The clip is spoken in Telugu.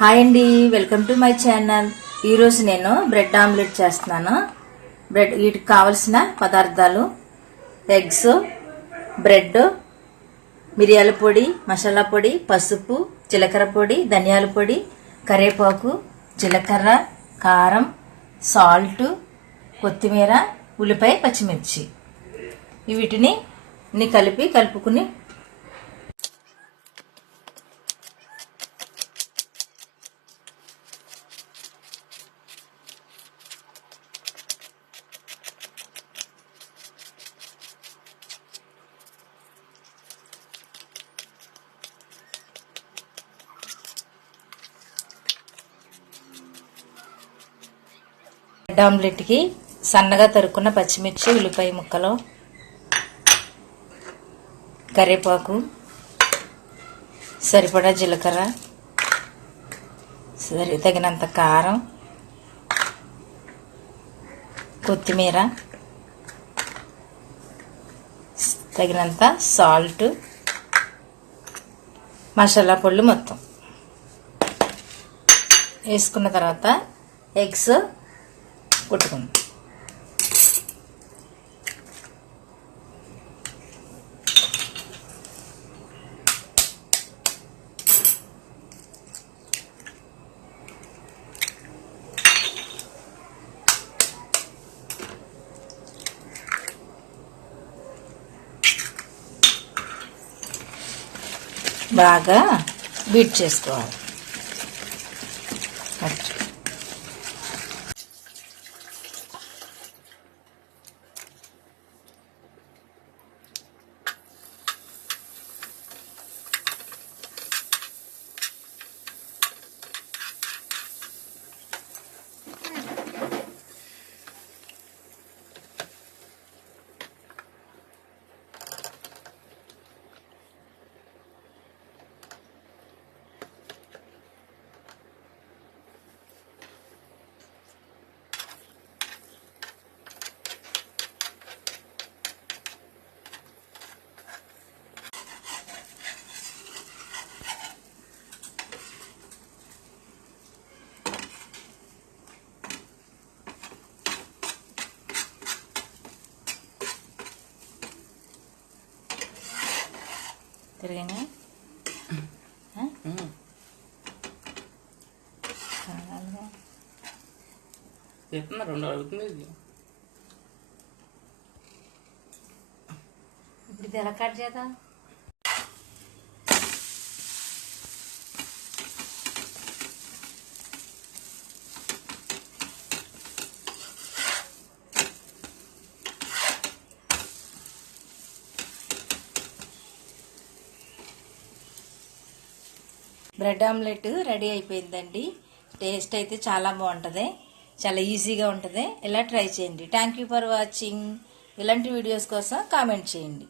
హాయ్ అండి వెల్కమ్ టు మై ఛానల్. ఈరోజు నేను బ్రెడ్ ఆమ్లెట్ చేస్తున్నాను. బ్రెడ్ వీటికి కావలసిన పదార్థాలు ఎగ్స్ బ్రెడ్ మిరియాల పొడి మసాలా పొడి పసుపు జీలకర్ర పొడి ధనియాల పొడి కరివేపాకు జీలకర్ర కారం సాల్ట్ కొత్తిమీర ఉల్లిపాయ పచ్చిమిర్చి. వీటిని కలిపి కలుపుకుని బ్రెడ్ ఆమ్లెట్కి సన్నగా తరుక్కున్న పచ్చిమిర్చి ఉల్లిపాయ ముక్కలు కరివేపాకు సరిపడా జీలకర్ర సరి తగినంత కారం కొత్తిమీర తగినంత సాల్ట్ మసాలా పొళ్ళు మొత్తం. వేసుకున్న తర్వాత ఎగ్స్ కొట్టుకుందాం బాగా బీట్ చేసుకోవాలి. తిరగంగా చెప్తున్నా రెండు అడుగుతుంది ఇప్పుడు ఇది ఎలా కట్ చేద్దాం? బ్రెడ్ ఆమ్లెట్ రెడీ అయిపోయిందండి. టేస్ట్ అయితే చాలా బాగుంటుంది. చాలా ఈజీగా ఉంటుంది. ఇలా ట్రై చేయండి. థ్యాంక్ యూ ఫర్ వాచింగ్ ఇలాంటి వీడియోస్ కోసం కామెంట్ చేయండి.